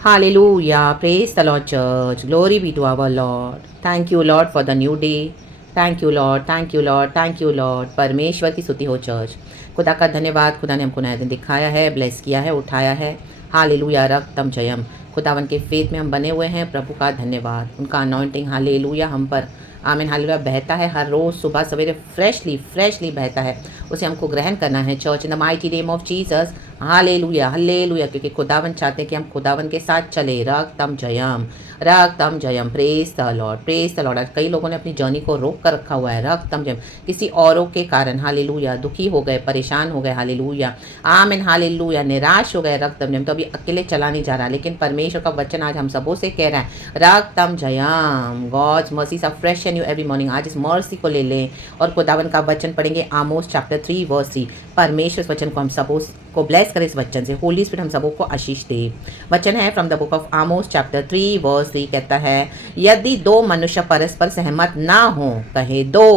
Hallelujah. Praise the Lord, church. Glory be to our Lord. Thank you, Lord, for the new day. Thank you Lord, thank you Lord, thank you Lord. परमेश्वर की स्तुति हो church. खुदा का धन्यवाद, खुदा ने हमको नया दिन दिखाया है, ब्लेस किया है, उठाया है। हालेलुया, रक्तम जयम। खुदावन के फेथ में हम बने हुए हैं। प्रभु का धन्यवाद, उनका अनॉइंटिंग हालेलुया हम पर आमीन हालेलुया बहता है। हर रोज़ सुबह सवेरे फ्रेशली बहता है। उसे हमको ग्रहण करना है church in the mighty name of Jesus. Hallelujah hallelujah, क्योंकि खुदावन चाहते हैं कि हम खुदावन के साथ चले। रक्तम जयम, रक्तम जयम। Praise the lord, praise the lord. आज कई लोगों ने अपनी जर्नी को रोक कर रखा हुआ है। रक्तम जयम, किसी औरों के कारण हालेलुया दुखी हो गए, परेशान हो गए। हालेलुया आमीन हालेलुया, निराश हो गए। रक्तम जयम, तो अभी अकेले चला नहीं जा रहा, लेकिन परमेश्वर का वचन आज हम सबों से कह रहा है रक्तम जयम। God's mercies are fresh in you every morning. आज इस मर्सी को ले लें और खुदावन का वचन पढ़ेंगे। आमोस चैप्टर 3 वर्स 3। परमेश्वर इस वचन को हम सबों को ब्लेस करे। इस वचन से होली स्पिरिट हम सबों को आशीष दे। वचन है from the book of Amos chapter 3 verse 3। कहता है यदि दो मनुष्य परस्पर सहमत ना हो, कहे दो,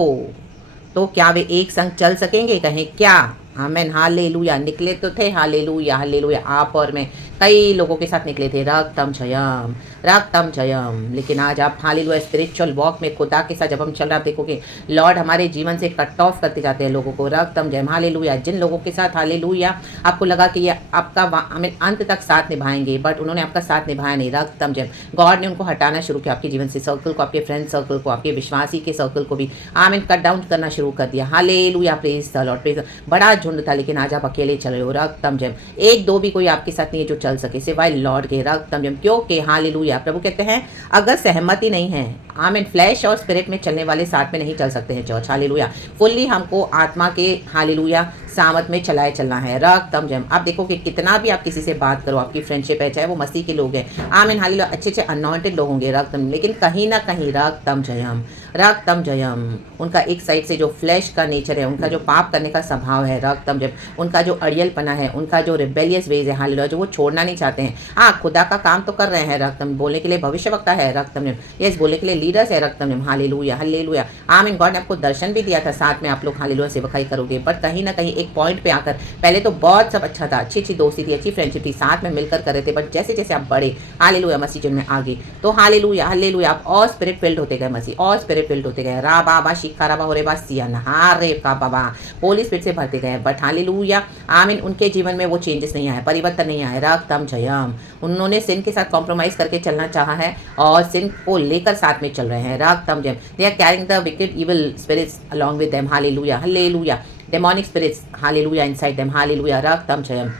तो क्या वे एक संग चल सकेंगे? कहें क्या? Amen hallelujah. निकले तो थे हालेलुया हालेलुया, आप और मैं कई लोगों के साथ निकले थे। रक्तम जयम, रक्तम जयम। लेकिन आज आप हालेलुया स्पिरिचुअल वॉक में खुदा के साथ जब हम चल रहे हैं, देखोगे लॉर्ड हमारे जीवन से कट ऑफ करते जाते हैं लोगों को। रक्तम जयम हालेलुया। जिन लोगों के साथ हालेलुया आपको लगा कि ये आपका आमीन अंत तक साथ निभाएंगे, बट उन्होंने आपका साथ निभाया नहीं। रक्तम जयम, गॉड ने उनको हटाना शुरू किया आपके जीवन से। सर्कल को, आपके फ्रेंड सर्कल को, आपके विश्वासी के सर्कल को भी आमीन कट डाउन करना शुरू कर दिया। Hallelujah praise the lord, praise. बड़ा झुंड था, लेकिन आज आप अकेले चल रहे हो। रक्तम जयम, एक दो भी कोई आपके साथ नहीं है जो चल सके सिवाय लॉर्ड के। रक्तम जयम, क्योंकि हालेलुया प्रभु कहते हैं अगर सहमति नहीं है, आमीन फ्लैश और स्पिरिट में चलने वाले साथ में नहीं चल सकते हैं चर्च। हालेलुया फुल्ली हमको आत्मा के हालेलुया सामत में चलाए चलना है। रक्तम जयम। आप देखो कि कितना भी आप किसी से बात करो, आपकी फ्रेंडशिप है, चाहे वो मसीह के लोग हैं, आमीन हालेलुया अच्छे अच्छे अनॉइंटेड लोग होंगे। रक्तम, लेकिन कहीं ना कहीं रक्तम जयम, रक्तम जयम, उनका एक साइड से जो फ्लैश का नेचर है, उनका जो पाप करने का स्वभाव है। रक्तम जयम, उनका जो अड़ियलपना है, उनका जो रिबेलियस वेज है हालेलुया, जो वो छोड़ना नहीं चाहते हैं। हाँ खुदा का काम तो कर रहे हैं। रक्तम बोलने के लिए भविष्यवक्ता है। रक्तम जयम, यस बोलने के लिए लीडर्स है। रक्तम जयम हालेलुया हालेलुया आमीन। गॉड ने आपको दर्शन भी दिया था, साथ में आप लोग हालेलुया सेवकाई करोगे, बट कहीं ना कहीं एक पॉइंट पे आकर, पहले तो बहुत सब अच्छा था, अच्छी अच्छी दोस्ती थी, अच्छी फ्रेंडशिप थी, साथ में मिलकर कर रहे थे, बट जैसे जैसे आप बड़े हालेलुया मसीह में आगे, तो हालेलुया हालेलुया आप और स्पिरिट फिल्ड होते गए मसीह, और स्पिरिट फिल्ड होते गए। रा बाबा शिखा राबा हो रे बा सिया नहा रे का बाबा, होली स्पिरिट से भरते गए। बट हालेलुया आमीन उनके जीवन में वो चेंजेस नहीं आए, परिवर्तन नहीं आए। रक्तम जयम, उन्होंने सिन के साथ कॉम्प्रोमाइज करके चलना चाहा है और सिन को लेकर साथ में चल रहे हैं। रक्तम जयम, they are carrying the wicked evil spirits along with them। Hallelujah hallelujah, demonic spirits hallelujah inside them. Hallelujah रक्तम जयम।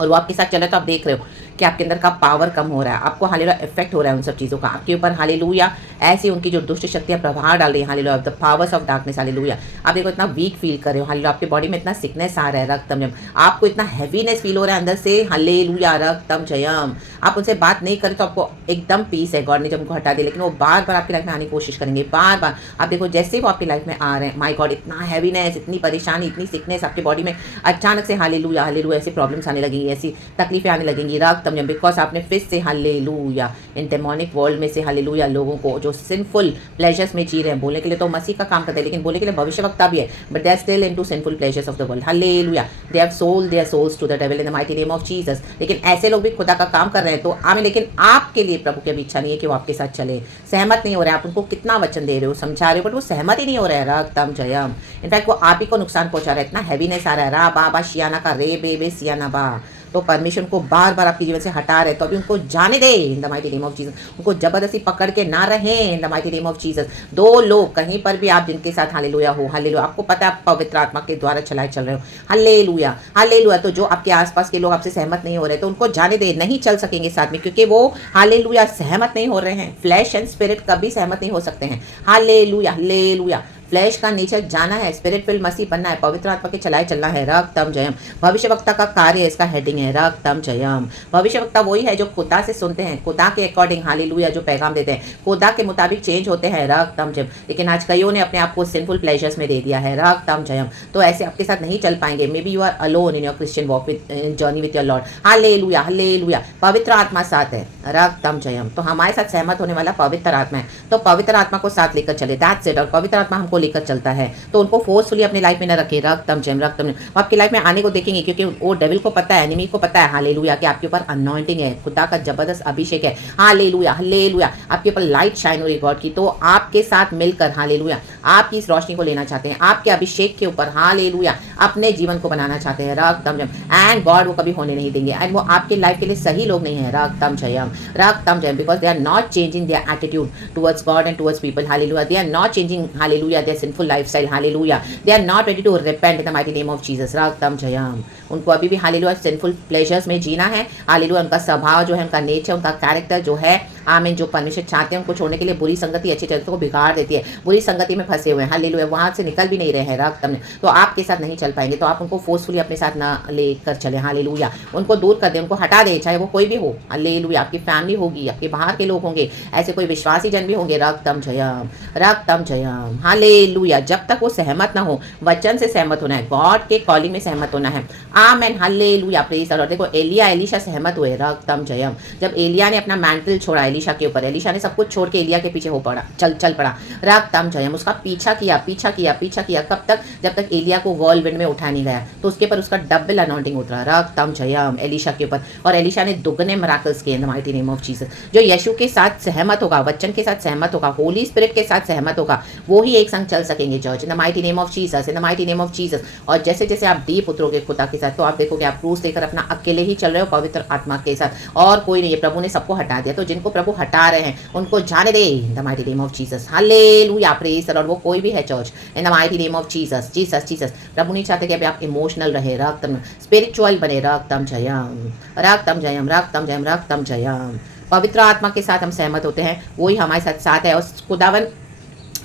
और वो आपके साथ चल रहा है तो आप देख रहे हो कि आपके अंदर का पावर कम हो रहा है, आपको हालेलुया इफेक्ट हो रहा है उन सब चीज़ों का आपके ऊपर। हालेलुया ऐसी उनकी जो दुष्ट शक्तियाँ प्रभाव डाल रही है। Hallelujah the powers of darkness. Hallelujah आप देखो इतना वीक फील कर रहे हो। हालेलुया आपके बॉडी में इतना सिकनेस आ रहा है। रक्तम जयम, आपको इतना हैवीनेस फील हो रहा है अंदर से। हालेलुया रक्तम जयम, आप उनसे बात नहीं करें तो आपको एकदम पीस है। गॉड ने जब उनको हटा दिया, लेकिन वो बार बार आपकी लाइफ में आने की कोशिश करेंगे, बार बार। आप देखो जैसे वो आपकी लाइफ में आ रहे हैं, माय गॉड इतना हैवीनेस, इतनी परेशानी, इतनी सिकनेस आपके बॉडी में अचानक से हालेलुया हालेलुया ऐसी प्रॉब्लम्स आने लगेंगी, ऐसी तकलीफें आने लगेंगी। रक्तम जयम, बिकॉज आपने फिर से हालेलुया इन डेमोनिक वर्ल्ड में से हालेलुया लोगों को जो सिंफुल प्लेजर्स में जी रहे हैं, बोलने के लिए तो मसीह का काम करते हैं, लेकिन बोलने के लिए भविष्यवक्ता भी है, but they are still into sinful pleasures of the world. Hallelujah they have sold their souls to the devil in the mighty name of Jesus. लेकिन ऐसे लोग भी खुदा का काम कर रहे हैं तो आमीन। लेकिन आपके लिए प्रभु की अभी इच्छा नहीं है कि वो आपके साथ चले, सहमत नहीं हो रहे हैं। आप उनको कितना वचन दे रहे हो, समझा रहे हो, बट वो सहमत ही नहीं हो रहे हैं। रक्तम जयम, इनफैक्ट वो आप ही को नुकसान पहुंचा रहा है, इतना हैवीनेस आ रहा है। रा बाबा शियाना का रे बे बे सियाना बा, तो परमेश्वर को बार बार आपके जीवन से हटा रहे, तो अभी उनको जाने दे in the mighty name of Jesus. उनको जबरदस्ती पकड़ के ना रहे in the mighty name of Jesus. दो लोग कहीं पर भी आप जिनके साथ हालेलुया हो, हालेलुया आपको पता है आप पवित्र आत्मा के द्वारा चलाए चल रहे हो। हालेलुया हालेलुया, तो जो आपके आसपास के लोग आपसे सहमत नहीं हो रहे, तो उनको जाने दे, नहीं चल सकेंगे साथ में, क्योंकि वो हालेलुया सहमत नहीं हो रहे हैं। फ्लैश एंड स्पिरिट कभी सहमत नहीं हो सकते हैं। हालेलुया हालेलुया, फ्लैश का नेचर जाना है, स्पिरिट फिल्ड मसीह बनना है, पवित्र आत्मा के चलाए चलना है। रक्तम जयम, भविष्यवक्ता का कार्य इसका हेडिंग है। रक्तम जयम, भविष्यवक्ता वही है जो खुदा से सुनते हैं, खुदा के अकॉर्डिंग हालेलुया जो पैगाम देते हैं, खुदा के मुताबिक चेंज होते हैं। रक्तम जयम, लेकिन आज कईयों ने अपने आप को सिंफुल प्लेजर्स में दे दिया है। रक्तम जयम, तो ऐसे आपके साथ नहीं चल पाएंगे। Maybe you are alone in your Christian walk with journey with your lord. Hallelujah hallelujah, पवित्र आत्मा साथ है। रक्तम जयम, तो हमारे साथ सहमत होने वाला पवित्र आत्मा है, तो पवित्र आत्मा को साथ लेकर चले, दैट्स इट। और पवित्र आत्मा हमको लेकर चलता है, तो उनको फोर्सफुली अपनी लाइफ में न रखें। रक्तम जयम रक्तम जयम। वो आपकी लाइफ में आने को देखेंगे, क्योंकि वो डेविल को पता है, एनिमी को पता है हालेलुया कि आपके ऊपर अनॉइंटिंग है, खुदा का जबरदस्त अभिषेक है। हालेलुया हालेलुया, आपके ऊपर लाइट शाइन हो रही है गॉड की। तो आपके साथ मिलकर हालेलुया आपकी इस रोशनी को लेना चाहते हैं, आपके अभिषेक के ऊपर हालेलुया अपने जीवन को बनाना चाहते हैं। रक्तम जयम। एंड गॉड वो कभी होने नहीं देंगे, एंड वो आपके लाइफ के लिए सही लोग नहीं है। रक्तम जयम रक्तम जयम, because they are not changing their attitude towards God and towards people. Hallelujah, they are not changing hallelujah their sinful lifestyle. Hallelujah, they are not ready to repent in the mighty name of Jesus. रक्तम जयम। उनको अभी भी hallelujah sinful pleasures में जीना है। Hallelujah, उनका स्वभाव जो है, उनका नेचर, उनका कैरेक्टर जो है, आमीन, जो परमेश्वर चाहते हैं उनको छोड़ने के लिए बुरी संगति अच्छी चीज़ों को बिगाड़ देती है। बुरी संगति में फंसे हुए हैं, हालेलुया, वहाँ से निकल भी नहीं रहे हैं रक्तम में, तो आपके साथ नहीं चल पाएंगे। तो आप उनको फोर्सफुली अपने साथ ना लेकर चले। हालेलुया, उनको दूर कर दें, उनको हटा दें, चाहे वो कोई भी हो। हालेलुया, आपकी फैमिली होगी, आपके बाहर के लोग होंगे, ऐसे कोई विश्वासी जन भी होंगे। रक्तम जयम रक्तम जयम। हालेलुया, जब तक वो सहमत ना हो, वचन से सहमत होना है, गॉड के कॉलिंग में सहमत होना है। Amen hallelujah, praise the Lord. देखो एलिया एलीशा सहमत हुए। रक्तम जयम। जब एलिया ने अपना मैंटल छोड़ा एलीशा के ऊपर, एलीशा ने सब कुछ छोड़ के एलिया के पीछे हो पड़ा, चल पड़ा। रक्तम जयम, उसका पीछा किया पीछा किया पीछा किया, कब तक? जब तक एलिया को वॉलविंड में उठा नहीं गया, तो उसके ऊपर उसका डबल अनॉइंटिंग उतरा। रक्तम जयम एलीशा के ऊपर, और एलीशा ने दुगने मिराकल्स किए इन the mighty name of Jesus. जो यीशु के साथ सहमत होगा, वचन के साथ सहमत होगा, होली स्पिरिट के साथ सहमत होगा, वो ही एक संग चल सकेंगे church, in the mighty name of Jesus, in the mighty name of Jesus. और जैसे जैसे आप डीप उतरोगे खुदा के साथ, तो आप देखोगे आप क्रूस लेकर अपना अकेले ही चल रहे हो पवित्र आत्मा के साथ, और कोई नहीं है। प्रभु ने सबको हटा दिया, तो जिनको प्रभु हटा रहे हैं उनको जाने दे in the mighty name of Jesus. Hallelujah, praise the lord. वो कोई भी है church, in the mighty name of Jesus Jesus Jesus. प्रभु नहीं चाहते कि अभी आप इमोशनल रहे, रक्तम स्पिरिचुअल बने। रक्तम जयम रक्तम जयम रक्तम जयम रक्तम जयम। पवित्र आत्मा के साथ हम सहमत होते हैं, वही हमारे साथ साथ है। और खुदावन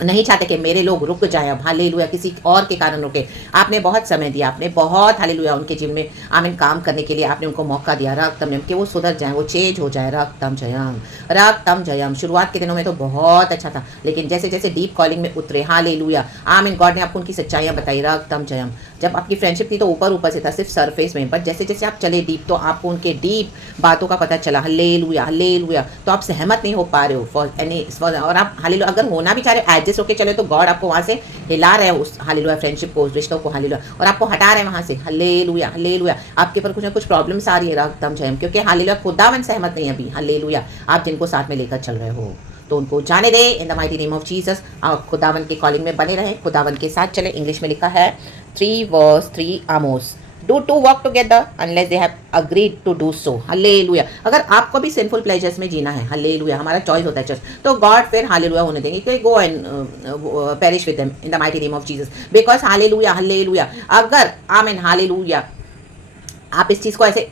नहीं चाहते कि मेरे लोग रुक जाएं अब, हालेलुया, किसी और के कारण रुके। आपने बहुत समय दिया, आपने बहुत हालेलुया उनके जीवन में आमीन काम करने के लिए आपने उनको मौका दिया। रक्तम जयम, कि वो सुधर जाएं, वो चेंज हो जाए। रक्तम जयम रक्तम जयम। शुरुआत के दिनों में तो बहुत अच्छा था, लेकिन जैसे जैसे डीप कॉलिंग में उतरे, हालेलुया, आमीन, गॉड ने आपको उनकी सच्चाइयाँ बताई। रक्तम जयम। जब आपकी फ्रेंडशिप थी तो ऊपर ऊपर से था, सिर्फ सरफेस में, बट जैसे जैसे आप चले डीप, तो आपको उनके डीप बातों का पता चला। Hallelujah hallelujah. तो आप सहमत नहीं हो पा रहे हो फॉर एनी, और आप हालेलुया अगर होना भी चाह रहे हो, एडजस्ट होकर चले, तो गॉड आपको वहाँ से हिला रहे हैं उस हालेलुया फ्रेंडशिप को, उस रिश्तों को, हालेलुया, और आपको हटा रहे हैं वहाँ से। Hallelujah hallelujah. आपके ऊपर कुछ ना कुछ प्रॉब्लम्स आ रही है। रक्तम जयम, क्योंकि हालेलुया खुदावन सहमत नहीं अभी। हालेलुया, आप जिनको साथ में लेकर चल रहे हो, तो उनको जाने दे in the mighty name of Jesus. आप खुदावन के कॉलिंग में बने रहें, खुदावन के साथ चले। इंग्लिश में लिखा है 3:3 आमोस, do two walk together unless they have agreed to do so। Hallelujah. अगर आपको भी सिंफुल प्लेजर्स में जीना है, हालेलुया, हमारा चॉइस होता है चर्च, तो गॉड फिर हालेलुया होने देंगे कि go and perish with them in the mighty name of Jesus, because hallelujah hallelujah. अगर आमीन हालेलुया आप इस चीज़ को ऐसे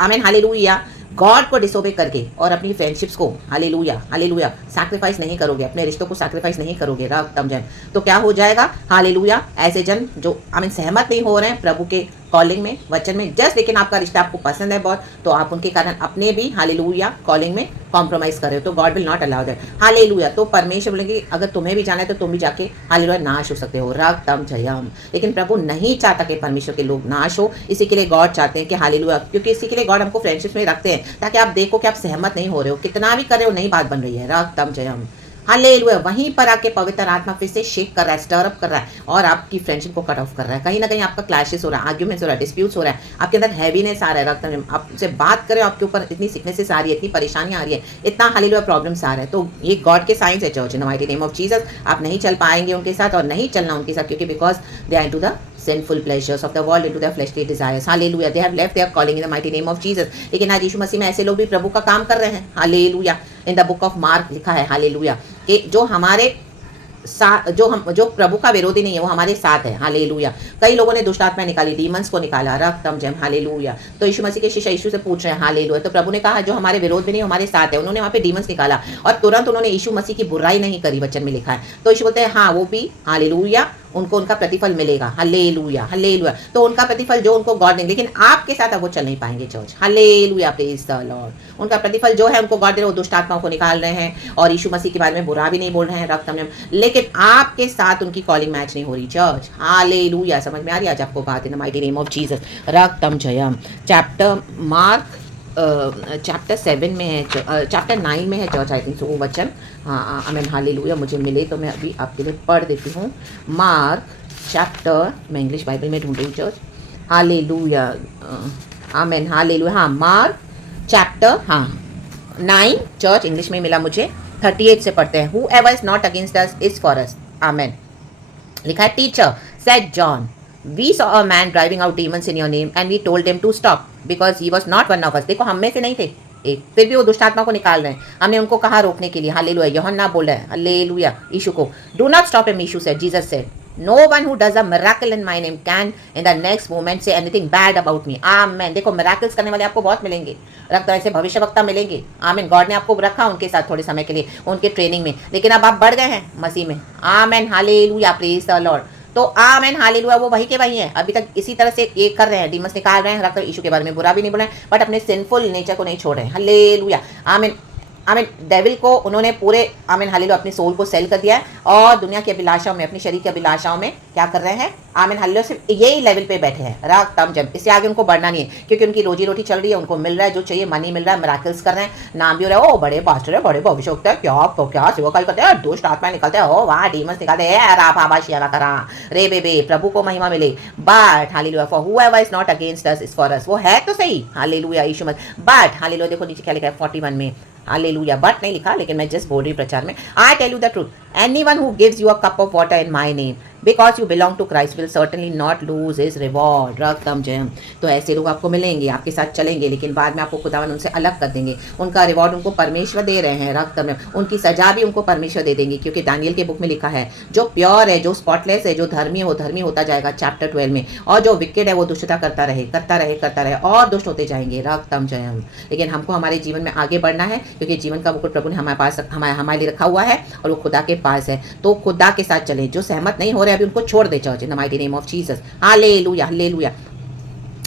आमीन हालेलुया गॉड को डिसोबे करके और अपनी फ्रेंडशिप्स को हालेलुया हालेलुया सैक्रिफाइस नहीं करोगे, अपने रिश्तों को सैक्रिफाइस नहीं करोगे, रक्तम जयम, तो क्या हो जाएगा? हालेलुया, ऐसे जन जो आमीन सहमत नहीं हो रहे हैं प्रभु के कॉलिंग में, वचन में, जस्ट लेकिन आपका रिश्ता आपको पसंद है बहुत, तो आप उनके कारण अपने भी हालेलुया कॉलिंग में कॉम्प्रोमाइज़ कर रहे हो, तो God will not allow that. Hallelujah. तो परमेश्वर बोलेंगे अगर तुम्हें भी जाना है तो तुम भी जाके हालेलुया नाश हो सकते हो। रक्तम जयम। लेकिन प्रभु नहीं चाहता कि परमेश्वर के लोग नाश हो, इसी के लिए गॉड चाहते हैं कि हालेलुया, क्योंकि इसी के लिए गॉड हमको फ्रेंडशिप में रखते हैं, ताकि आप देखो कि आप सहमत नहीं हो रहे हो, कितना भी कर रहे हो नहीं बात बन रही है। रक्तम जयम। हालेलुया। वहीं पर आके पवित्र आत्मा फिर से शेक कर रहा है, स्टर अप कर रहा है, और आपकी फ्रेंडशिप को कट ऑफ कर रहा है। कहीं ना कहीं आपका क्लैशेस हो रहा है, आर्ग्यूमेंट्स हो रहा है, डिस्प्यूट्स हो रहा है, आपके अंदर हैवीनेस आ रहा है। रक्त आपसे बात करें, आपके ऊपर इतनी सिकनेसेस आ रही है, इतनी परेशानियां आ रही है, इतना हालेलुया प्रॉब्लम्स आ रहा है, तो ये गॉड के साइंस है church in the mighty name of Jesus. आप नहीं चल पाएंगे उनके साथ, और नहीं चलना उनके साथ, क्योंकि बिकॉज दे आर इनटू द sinful pleasures of the world, into their fleshly desires। Hallelujah. They have left their calling in the mighty name of Jesus। लेकिन आज यीशु मसीह में ऐसे लोग भी प्रभु का काम कर रहे हैं। Hallelujah. In the book of mark लिखा है हालेलुया कि जो हमारे जो प्रभु का विरोधी नहीं है वो हमारे साथ है। हालेलुया। कई लोगों ने दुष्ट आत्मा निकाली, डीमंस को निकाला, रक्तम जयम। हालेलुया। तो यीशु मसीह के शिष्य यीशु से पूछ रहे हैं हालेलुया, तो प्रभु ने कहा जो हमारे विरोध में नहीं हमारे साथ है। उन्होंने वहाँ पे डीमंस निकाला और तुरंत उन्होंने यीशु मसीह की बुराई नहीं करी, वचन में लिखा है। तो यीशु बोलते हैं हाँ वो भी हालेलुया उनको उनका प्रतिफल मिलेगा। Hallelujah hallelujah. तो उनका प्रतिफल जो उनको गॉड देंगे, लेकिन आपके साथ अब वो चल नहीं पाएंगे church. Hallelujah. Praise the Lord. उनका प्रतिफल जो है उनको गॉड दे रहे, वो दुष्ट आत्माओं को निकाल रहे हैं और यीशु मसीह के बारे में बुरा भी नहीं बोल रहे हैं, रक्तम जयम, लेकिन आपके साथ उनकी कॉलिंग मैच नहीं हो रही चर्च। हालेलुया। समझ में आ रही है आज आपको बात in the mighty name of Jesus. रक्तम जयम। चैप्टर मार्क चैप्टर 7 में है, चैप्टर 9 में है चर्च, आई थिंक सो वो वचन। हाँ, आमीन, हालेलुया। मुझे मिले तो मैं अभी आपके लिए पढ़ देती हूँ। मार्क चैप्टर, मैं इंग्लिश बाइबल में ढूंढ रही हूँ चर्च। हालेलुया, आमीन, हालेलुया। हाँ, मार्क चैप्टर, हाँ 9, चर्च इंग्लिश में मिला मुझे। 38 से पढ़ते हैं। Whoever is not against us is for us, आमीन। लिखा है, teacher said John, we saw a man driving out demons in your name and we told him to stop because he was not one of us. देखो, हम में से नहीं थे एक, फिर भी वो दुष्ट आत्मा को निकाल रहे हैं। हमने उनको कहा रोकने के लिए। हालेलुया। यूहन्ना बोल रहा है हालेलुया यीशु को, do not stop him, Yeshu said, Jesus said, no one who does a miracle in my name can in the next moment say anything bad about me, amen. देखो, मिरेकल्स करने वाले आपको बहुत मिलेंगे, रक्त ऐसे भविष्यवक्ता मिलेंगे, आमीन। गॉड ने आपको रखा उनके साथ थोड़े समय के लिए, उनके ट्रेनिंग में, लेकिन अब आप बढ़ गए हैं मसीह में, आमेन, हालेलुया, प्रेज द लॉर्ड। तो आमेन, हालेलुया, वो वही के वही हैं, अभी तक इसी तरह से ये कर रहे हैं, डीमंस निकाल रहे हैं, रक्त यीशु के बारे में बुरा भी नहीं बोल रहे हैं, बट अपने सिंफुल नेचर को नहीं छोड़ रहे हैं। हालेलुया, आमीन, आमीन। डेविल को उन्होंने पूरे, आमीन, हालेलुया, अपनी सोल को सेल कर दिया है और दुनिया की अभिलाषाओं में, अपनी शरीर की अभिलाषाओं में क्या कर रहे हैं, आमीन, हालेलुया, सिर्फ यही लेवल पे बैठे हैं, राग तम जब, इससे आगे उनको बढ़ना नहीं है, क्योंकि उनकी रोजी रोटी चल रही है, उनको मिल रहा है जो चाहिए, मनी मिल रहा है, मिराकल्स कर रहे हैं, नाम भी हो रहा है, ओ बड़े पास्टर है, बड़े भविष्यवक्ता है, क्या सेवकाई करते हैं, दुष्ट आत्माएं निकलते हैं, ओ वाह, डीमंस निकालते हैं, राफाबाशियाना करा रे बेबे, प्रभु को महिमा मिले। But hallelujah, for whoever is not against us is for अस, वो है तो सही, हालेलुया, यीशु मत, बट हालेलुया, देखो नीचे क्या लिखा है 41 में, हालेलुया, बट नहीं लिखा, लेकिन मैं जस्ट बोल रही प्रचार में, I tell you the truth, anyone who gives you a cup of water in my name because you belong to Christ will certainly not lose his reward, रक्तम जयम। तो ऐसे लोग आपको मिलेंगे, आपके साथ चलेंगे, लेकिन बाद में आपको खुदावन उनसे अलग कर देंगे, उनका रिवॉर्ड उनको परमेश्वर दे रहे हैं, रक्तम, उनकी सजा भी उनको परमेश्वर दे देंगे, क्योंकि दानियल के बुक में लिखा है, जो प्योर है, जो स्पॉटलेस है, जो धर्मी होता जाएगा, चैप्टर 12 में, और जो विकेड है वो दुष्टता करता रहे और दुष्ट होते जाएंगे, रक्तम जयम। लेकिन हमको हमारे जीवन में आगे बढ़ना है, क्योंकि जीवन का मुकुट प्रभु ने हमारे पास, हमारे लिए रखा हुआ है, और वो खुदा के पास है। तो खुदा के साथ चले, जो सहमत नहीं हो रहे अभी उनको छोड़ दे church, in the mighty name of Jesus, hallelujah, hallelujah.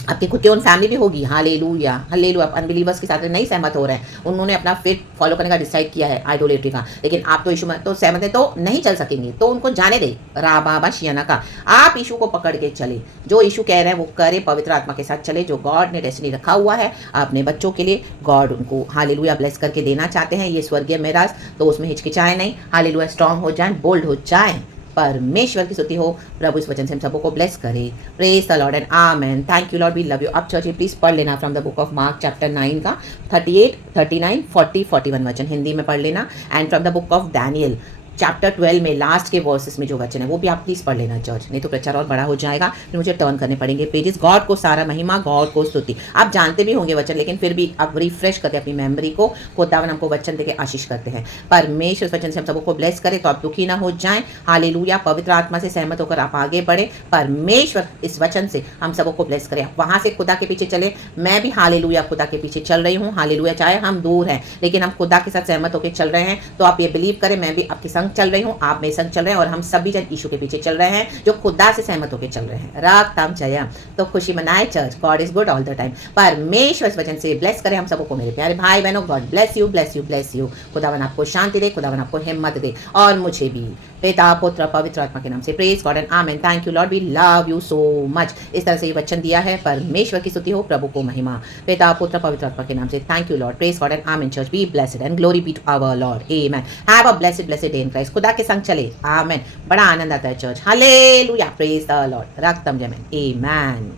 आपकी खुद की ओन फैमिली भी होगी, हालेलुया, हालेलुया। अनबिलीवर्स के साथ नहीं सहमत हो रहे हैं, उन्होंने अपना फेथ फॉलो करने का डिसाइड किया है, आइडोलेट्री का, लेकिन आप तो यीशु में तो सहमत है, तो नहीं चल सकेंगे, तो उनको जाने दे, राबाबा शियाना का। आप यीशु को पकड़ के चले, जो यीशु कह रहे हैं वो करे, पवित्र आत्मा के साथ चले, जो गॉड ने डेस्टिनी रखा हुआ है अपने बच्चों के लिए, गॉड उनको हालेलुया ब्लेस करके देना चाहते हैं, ये स्वर्गीय मेराज, तो उसमें हिचकिचाए नहीं, हालेलुया, स्ट्रांग हो जाए, बोल्ड हो जाए। परमेश्वर की स्तुति हो, प्रभु इस वचन से हम सबको को ब्लेस करे, praise the lord and amen. Thank you lord, we love you. अब चर्च प्लीज पढ़ लेना from the book of Mark chapter 9 का 38, 39, 40, 41 वचन हिंदी में पढ़ लेना, and from the book of Daniel chapter 12 में लास्ट के वर्सेस में जो वचन है वो भी आप प्लीज़ पढ़ लेना चर्च, नहीं तो प्रचार और बड़ा हो जाएगा, फिर मुझे टर्न करने पड़ेंगे पेजेस। गॉड को सारा महिमा, गॉड को स्तुति, आप जानते भी होंगे वचन, लेकिन फिर भी आप रिफ्रेश करते अपनी मेमोरी को, खुदावन हमको वचन देके आशीष करते हैं। परमेश्वर वचन से हम सबको ब्लेस करें, तो आप दुखी ना हो जाएं, हालेलुया, पवित्र आत्मा से सहमत होकर आप आगे बढ़े, परमेश्वर इस वचन से हम सबको ब्लेस करें, वहाँ से खुदा के पीछे चले। मैं भी हालेलुया खुदा के पीछे चल रही हूँ, हालेलुया, चाहे हम दूर हैं लेकिन हम खुदा के साथ सहमत होकर चल रहे हैं, तो आप ये बिलीव करें, मैं भी आपके संग चल रही हूँ, आप मेरे संग चल रहे हैं, और हम सभी जन यीशु के पीछे चल रहे हैं, जो खुदा से सहमत होकर चल रहे हैं, राग ताम जया। तो खुशी मनाए church, God is good all the time. परमेश्वर इस वचन से ब्लेस करें हम सबको, मेरे प्यारे भाई बहनों, God bless you, bless you, bless you. खुदावन आपको शांति दे, खुदावन आपको हिम्मत दे, और मुझे भी, पिता पुत्र पवित्र आत्मा के नाम से, praise God and amen. Thank you lord, we love you so much. इस तरह से ये वचन दिया है, परमेश्वर की स्तुति हो, प्रभु को महिमा, पिता पुत्र पवित्र आत्मा के नाम से। Thank you lord, praise God and amen church, be blessed and glory be to our lord, amen. Have a blessed day in Christ, खुदा के संग चले, आमेन। बड़ा आनंद आता है church, hallelujah, praise the lord, रक्तम जमेन, आमेन।